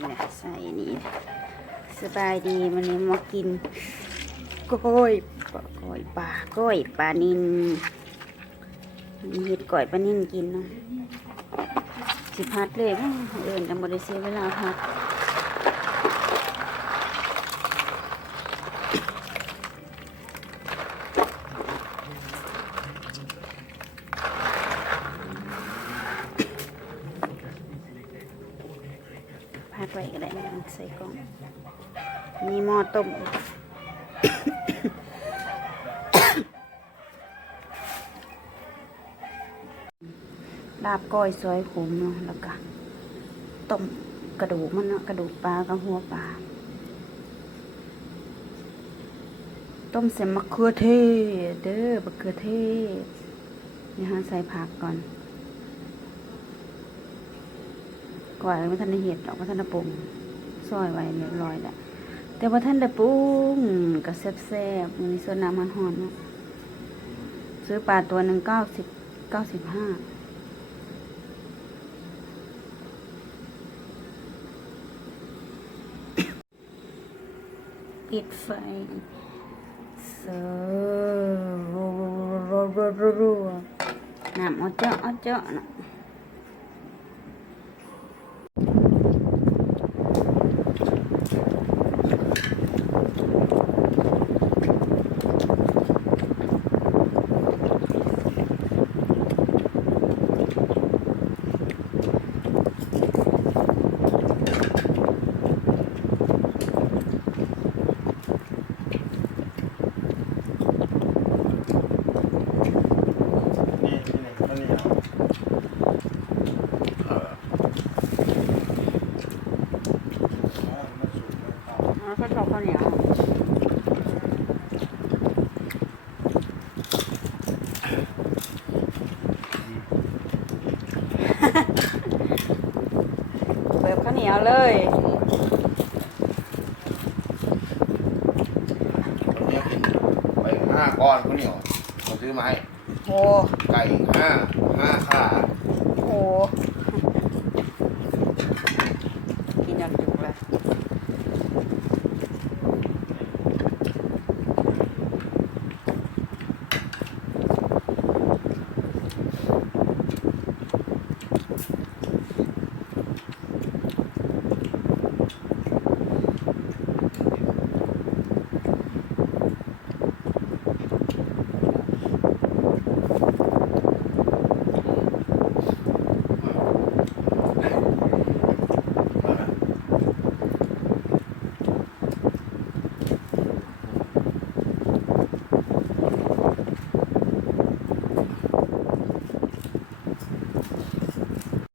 นี่แหละใส่นี่สบายดีมันนี้มากินก้อยปลาก้อยปลาก้อยปลานินมีเห็ดก้อยปลานินกินเนาะสิพัดเลยเอินจังบริเสียเวลาพัด ไว้ก็ได้นะใส่กล่องมีหม้อต้มลาบก้อยซอยขมเนาะแล้วก็ต้มกระดูกมันเนาะกระดูกปลากับหัวปลาต้มเสร็จมะเขือเทศเด้อมะเขือเทศนี่ฮะใส่ผักก่อน ก่อยไม่ทันได้เห็ดดอกไม่ทันได้ปรุงซอยไว้เรียบร้อยแล้วแต่ว่าท่านได้ปรุงก็แซ่บๆมีส่วนน้ำมันหอมซื้อปลาตัวหนึ่งเก้าสิบเก้าสิบห้าปิดไฟเสิร์ฟรัวๆๆๆน้ำเอเจาะเอเจาะนะนี่ที่ไหนก็นี่เอาเออมันสูงมันต่ำ แล้วก็ ชอบข้าวเหนียวแบบข้าวเหนียวเลยคนนี้กินไปห้าก้อนคนนี้เหรอเขาซื้อมาให้โอ้ไก่ห้าห้าขาโหกินอย่างจุกเลย